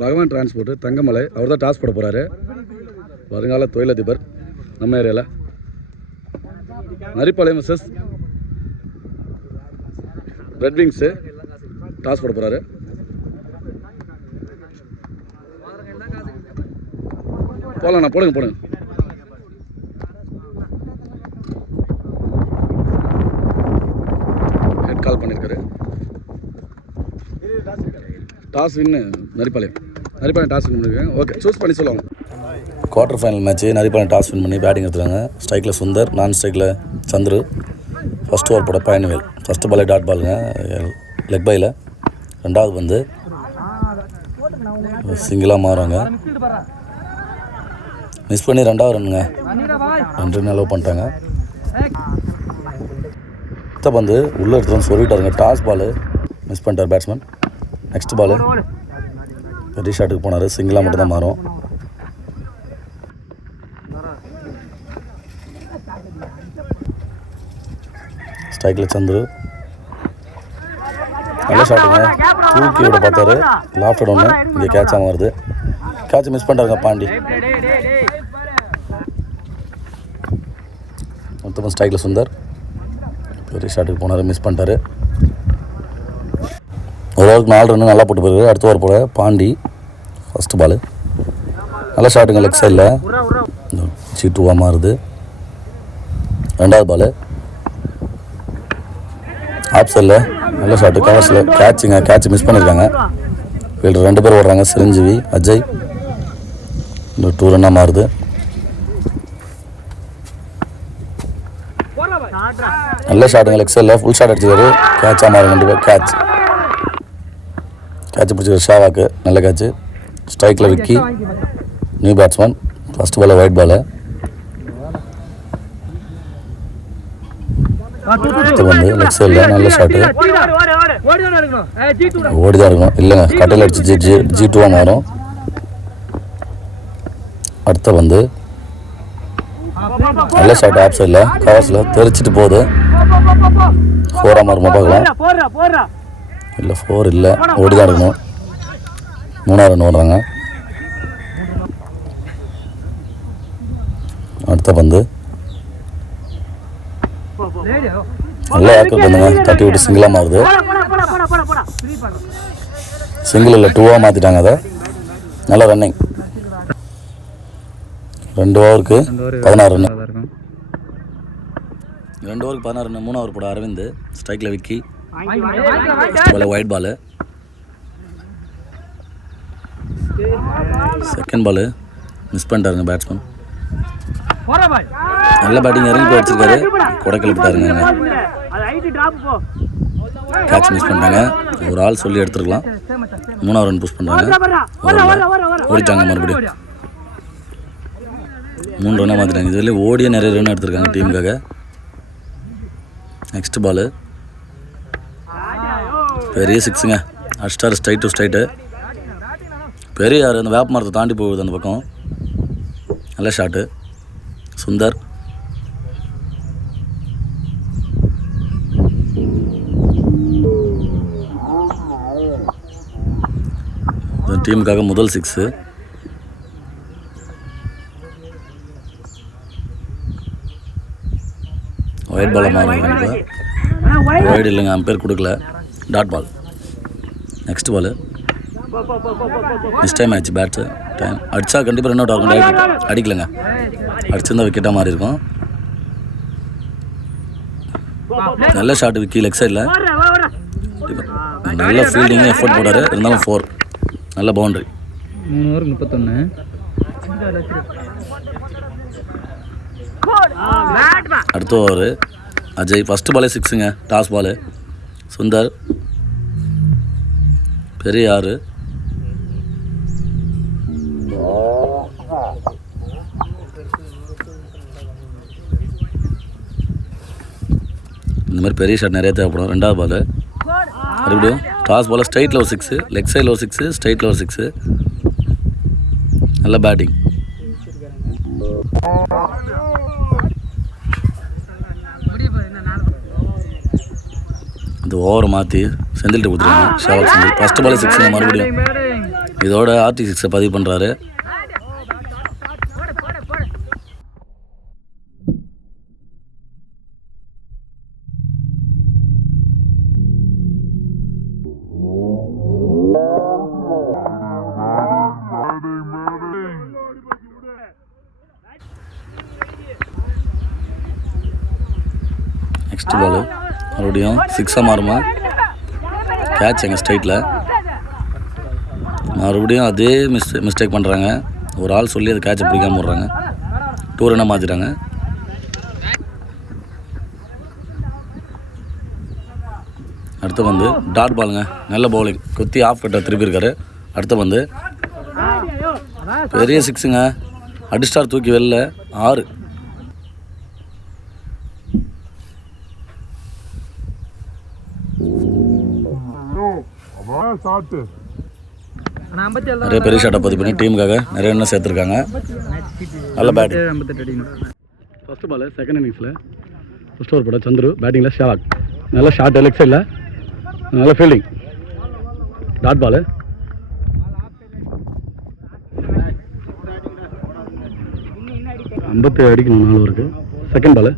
பகவான் டிரான்ஸ்போர்ட் தங்கமலை. அவர் தான் டாஸ் போட போகிறாரு. வருங்கால தொழிலதிபர் நம்ம ஏரியாவில். Naripalayam Mrs red wings toss போட போகிறாரு. போகலாண்ணா, போடுங்க. ஹெட் கால் பண்ணியிருக்காரு. Toss win Naripalayam toss win பண்ணியிருக்காங்க. ஓகே, சூஸ் பண்ணி சொல்லுவாங்க. Quarter final match Naripalayam toss win பண்ணி பேட்டிங் எடுத்துருக்காங்க. ஸ்ட்ரைக்கில் சுந்தர், நான் ஸ்ட்ரைக்கில் சந்துரு. ஃபஸ்ட் ஓவர் போட பயணிவேல். ஃபஸ்ட்டு பாலே டாட் பாலுங்க, லெக் பையில். ரெண்டாவது வந்து சிங்கிளாக மாறுவாங்க. மிஸ் பண்ணி ரெண்டாவது ரன்னுங்க, 2 ரன் அலோவ் பண்ணிட்டாங்க. பந்து உள்ளே எடுத்துகிட்டு சொல்லிட்டாருங்க. டாஸ் பால் மிஸ் பண்ணிட்டார் பேட்ஸ்மேன். நெக்ஸ்ட் பால் பெரிய ஷாட்டுக்கு போனார். சிங்கிளாக மட்டும்தான் மாறும். ஸ்ட்ரைக்கில் சந்துரு நல்ல ஷாட்டுங்க, தூக்கி விட பார்த்தாரு. லாஃப்டட் ஒன்று, இங்கே கேட்சாக வருது. கேட்ச் மிஸ் பண்ணிட்டாருங்க பாண்டி. மொத்தமாக ஸ்ட்ரைக்கில் சுந்தர் பெரிய ஷாட்டுக்கு போனார், மிஸ் பண்ணிட்டாரு. ஒரு ஓவருக்கு 4 ரன் நல்லா போட்டு போயிருக்கு. அடுத்த ஓவர் போட பாண்டி. ஃபஸ்ட்டு பால் நல்ல ஷாட்டுங்க, லெக் சைடில் G2 மாறுது. ரெண்டாவது பால் ஆப் சைடில் நல்ல ஷாட்டு, கவர்ஸில் கேட்சுங்க. கேட்ச் மிஸ் பண்ணியிருக்காங்க. ஃபீல்டர் 2 பேர் ஓடுறாங்க, சிரஞ்சீவி, அஜய். இந்த 2 ரன்னாக மாறுது. நல்ல ஷாட்டுங்க, லெக் சைடில் ஃபுல் ஷாட் அடிச்சுக்காரு. கேட்சாக மாறும் கண்டிப்பாக. கேட்ச் பிடிச்சிருக்காரு ஷாவாக்கு. நல்ல கேட்ச்சு. ஸ்ட்ரைக்கில் Vicky, new batsman. First ball wide ball. வந்து லெக் சைடில் நல்ல ஷாட்டு, ஓடி தான் இருக்கணும். இல்லைங்க, கட்டையில் அடிச்சு G2 மாறும். அடுத்த வந்து நல்ல ஷாட் ஆப் சைடில் கவர்ஸில் தெரிச்சிட்டு போகுது. 4 மாறுமா பார்க்கலாம். இல்லை 4 இல்லை, ஓடி தான் இருக்கணும். 3ஆவது ரன் ஓடுறாங்க. அடுத்த பந்து நல்ல ஏக்கர் பந்துங்க, தட்டி விட்டு சிங்கிளாக மாறுது. சிங்கிள் இல்லை, 2ஆக மாற்றிட்டாங்க. அதை நல்ல ரன்னிங். 2 ஓவருக்கு 16 ரன். 2 ஓவருக்கு 16 ரன். 3 ஓவர் போட அரவிந்த். ஸ்ட்ரைக்கில் Vicky, wide ball. Second ball miss பண்ணிட்டாருங்க பேட்ஸ்மேன். நல்ல பேட்டிங், இறங்கி போய் அடிச்சிருக்காரு. கொடை கிளப்பிட்டாருங்க. கேட்ச் மிஸ் பண்ணிட்டாங்க. ஒரு ஆள் சொல்லி எடுத்துருக்கலாம். 3ஆவது ரன் புஷ் பண்ணுறாங்க. ஓடிட்டாங்க மறுபடியும். 3 ரன்னாக மாற்றிட்டாங்க. இதில் ஓடிய நிறைய ரன் எடுத்திருக்காங்க டீமுக்காக. நெக்ஸ்ட் பால் பெரிய 6ங்க, அடிச்சிட்டார். Straight to straight. பெரிய யார் அந்த வேப்ப மரத்தை தாண்டி போகுது அந்த பக்கம். நல்ல ஷாட்டு சுந்தர். டீமுக்காக முதல் 6. ஒயிட் பாலை மாறும் கண்டிப்பாக. ஒயிட் இல்லைங்க, அம்பேர் கொடுக்கல. Dot ball. Next ball miss time ஆச்சு. பேட்ஸு டைம் அடித்தா கண்டிப்பாக ரன் அவுட் ஆகும். அடிக்கலைங்க, அடிச்சிருந்தா விக்கெட்டாக மாறி இருக்கும். நல்ல ஷாட் விக்கி, லெக் சைடில். நல்ல ஃபீல்டிங்கு, எஃபோர்ட் போட்டார். இருந்தாலும் 4. நல்ல பவுண்ட்ரி. 3 ஓவருக்கு 31. அடுத்த ஓவர் அஜய். ஃபஸ்ட்டு பாலே 6ங்க, டாஸ் பாலு. சுந்தர் பெரிய 6. இந்த மாதிரி பெரிய ஷாட் நிறைய தேவைப்படும். 2வது பால் மறுபடியும் டாஸ் பால். ஸ்ட்ரைட்டில் ஒரு 6, லெக் சைடில் ஒரு 6, ஸ்ட்ரைட்டில் ஒரு 6. நல்ல பேட்டிங். இந்த ஓவரை மாற்றி செந்தில்கிட்ட கொடுத்துருக்காங்க. ஷாவக் செந்தில். ஃபஸ்ட்டு பால் 6ங்க, மறுபடியும் இதோட RT6 பதிவு பண்ணுறாரு. நெக்ஸ்ட் பால் மறுபடியும் 6 மாறுமா, கேட்ச் எங்கள் ஸ்ட்ரைட்டில். மறுபடியும் அதே மிஸ்டேக் பண்ணுறாங்க. ஒரு ஆள் சொல்லி அது கேட்சை பிடிக்காம விட்றாங்க. 2 ரன்னாக மாற்றிட்டாங்க. அடுத்த வந்து டாட் பாலுங்க, நல்ல பவுலிங், குத்தி ஆஃப் கட்டை திருப்பியிருக்காரு. அடுத்த வந்து பெரிய 6ங்க, அடிஸ்டார் தூக்கி வெளில 6. நிறைய பெரிய ஷாட்டை பதிவு பண்ணி டீமுக்காக நிறைய எண்ணம் சேர்த்துருக்காங்க. நல்ல பேட்டிங். ஃபஸ்ட்டு பால் செகண்ட் இன்னிங்ஸில் ஃபஸ்ட் ஓவர் போட சந்துரு, பேட்டிங்கில் ஷேவாக், நல்ல ஷாட் லெக் சைடில், நல்ல ஃபீல்டிங். டாட் பால் 57 அடிக்கணும் 4 ஓவருக்கு. செகண்ட் பால்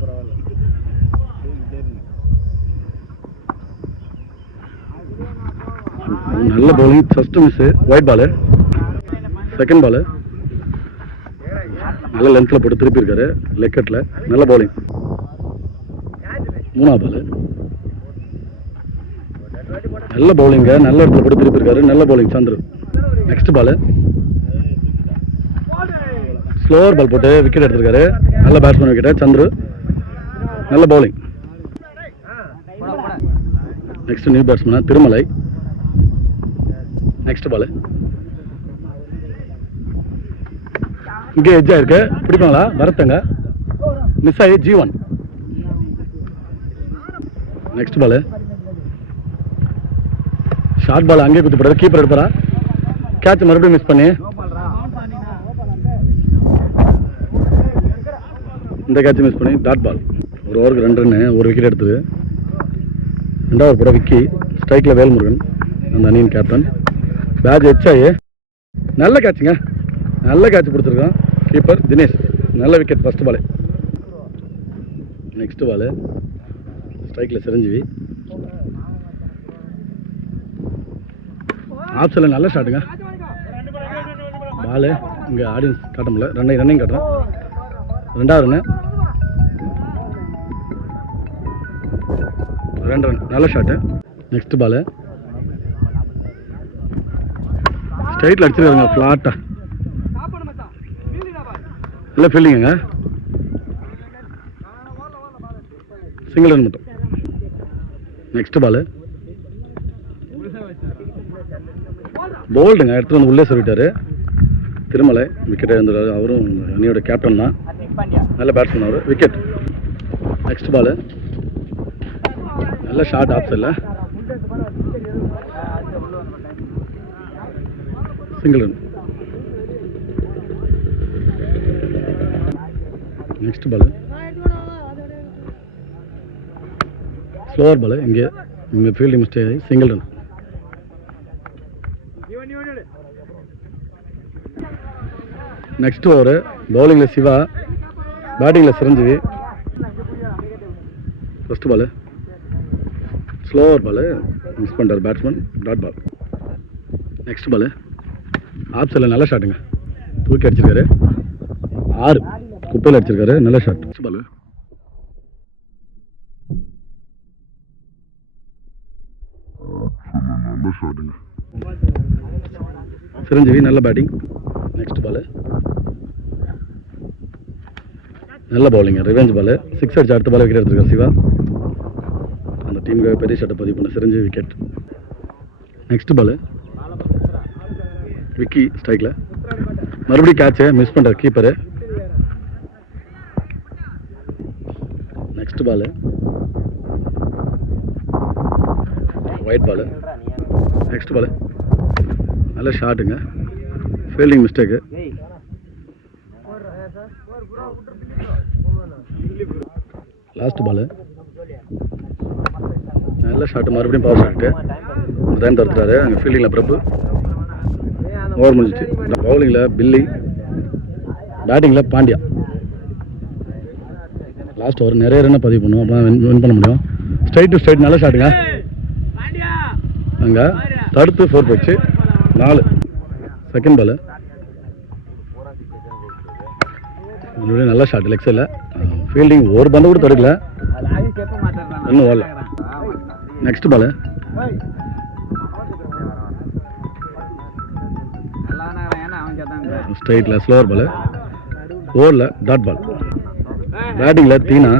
நல்ல bowling, first miss, white ball. Second பால் நல்ல லென்த்தில் போட்டு திருப்பி இருக்காரு, லெக் கட்டில், நல்ல பவுலிங். 3ஆவது பால் நல்ல பவுலிங்க, நல்ல இடத்துல போட்டு திருப்பி இருக்காரு, நல்ல bowling Chandru. Next ball slower ball போட்டு விக்கெட் எடுத்திருக்காரு, நல்ல பேட்ஸ்மேன் விக்கெட் சந்துரு, நல்ல bowling. Next new batsman Thirumalai. Next ball இங்கே எட்ஜ் ஆயிருக்கு, பிடிப்பாங்களா, வரத்தங்க, மிஸ் ஆகி G1. நெக்ஸ்ட் பால் ஷார்ட் பால் அங்கேயே குத்தி போடுறாரு, கீப்பர் எடுப்பாரா, கேட்ச் மறுபடியும் மிஸ் பண்ணி இந்த கேட்ச் மிஸ் பண்ணி டாட் பால். ஒரு ஓவருக்கு 2 ரன்னு, ஒரு விக்கெட் எடுத்தது. 2வது ஓவர் போட விக்கி, ஸ்ட்ரைக்கில் வேல்முருகன், அந்த அணியின் கேப்டன். பேட்ச் எச்சாயி, நல்ல கேட்சுங்க, நல்ல கேட்ச் கொடுத்துருக்கோம். கீப்பர் தினேஷ், நல்ல wicket first ball. Next ball ஸ்ட்ரைக்கில் சிரஞ்சீவி, ஆஃப் சைடில் நல்ல ஷாட்டுங்க. பால் இங்கே ஆடியன்ஸ் காட்ட முடியல, ரன்னிங் காட்டுறேன். 2வது ரன்னு, 2 ரன், நல்ல ஷாட்டு. நெக்ஸ்ட் பால் ஸ்ட்ரைட்டில் அடிச்சிருக்காருங்க, ஃப்ளாட்டாக, இல்லை ஃபீல்டிங்க, சிங்கிள் ரன் மட்டும். நெக்ஸ்ட் பால் போல்டுங்க, எடுத்துகிட்டு வந்து உள்ளே சொல்லிட்டாரு திருமலை, விக்கெட் எழுந்துறாரு. அவரும் அணியோட கேப்டன் தான், நல்ல பேட்ஸ்மேன் அவர், விக்கெட். நெக்ஸ்ட் பால் நல்ல ஷார்ட் ஆஃப் சைடில், single run. Next ball slower ball, இங்கே ஃபீல்டிங் மிஸ்டேக் ஆகி சிங்கிள் ரன். நெக்ஸ்ட் ஓவர் பவுலிங்கில் சிவா, பேட்டிங்கில் Chiranjeevi. First ball slower ball miss பண்ணுறார் batsman, dot ball. Next ball off சைடில் நல்ல ஷாட்டுங்க, தூக்கி அடிச்சிருக்காரு, 6 குப்பையில் அடிச்சிருக்காரு, நல்ல ஷாட். நெக்ஸ்ட் பால் நல்ல ஷாட்டுங்க, சிரஞ்சீவி, நல்ல பேட்டிங். நெக்ஸ்ட் பால் நல்ல பவுலிங்க, ரிவெஞ்ச் பால், 6 அடிச்சு அடுத்த பால் விக்கெட் எடுத்திருக்காரு சிவா. அந்த டீமுக்காக பெரிய ஷாட்டை பதிவு பண்ண Chiranjeevi, wicket. Next ball Vicky, ஸ்ட்ரைக்கில், மறுபடியும் கேட்சை மிஸ் பண்ணுறார் keeper. Next ball wide ball. Next ball நல்ல ஷாட்டுங்க, ஃபீல்டிங் மிஸ்டேக்கு. லாஸ்ட் பால் நல்ல ஷாட்டு, மறுபடியும் பவர் ஷாட்டு, ரன் தடுத்துறாரு. அங்கே ஃபீல்டிங்கில் பிரபு, ஓவர் முடிஞ்சிச்சு. பவுலிங்கில் பில்லி, பேட்டிங்கில் பாண்டியா. லாஸ்ட் ஓவர் நிறைய ரன்னை பதிவு பண்ணுவோம், அப்போ தான் வின் பண்ண முடியும். ஸ்ட்ரைட் டு ஸ்ட்ரைட் நல்ல ஷாட்டுங்க. அங்கே தடுத்து 4 போயிடுச்சு. 4. செகண்ட் பால் நல்ல ஷாட், லெக் சைடில் ஃபீல்டிங். ஒரு பந்து கூட தடுக்கல, இன்னும் ஓடல. நெக்ஸ்ட் பால் ஸ்ட்ரைட்டில் ஸ்லோவர் பால், ஓவரில் டாட் பால். பேட்டிங்கில் தீனா,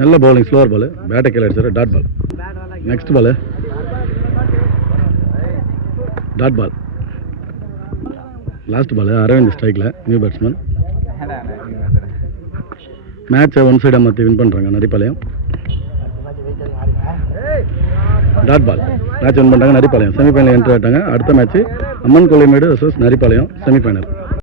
நல்ல பவுலிங், ஸ்லோவர் பால், பேட்டை கீழே அடிச்சார், dot ball. Next ball dot ball. Last ball Aravind ஸ்ட்ரைக்கில், நியூ பேட்ஸ்மேன். மேட்சை ஒன் சைடாக மாற்றி வின் பண்ணுறாங்க Naripalayam. Dot ball match win பண்ணுறாங்க நரிப்பாளையம். செமிஃபைனல் என்ட்ரி ஆகிட்டாங்க. அடுத்த match Amman Kollimedu versus Naripalayam semi-final.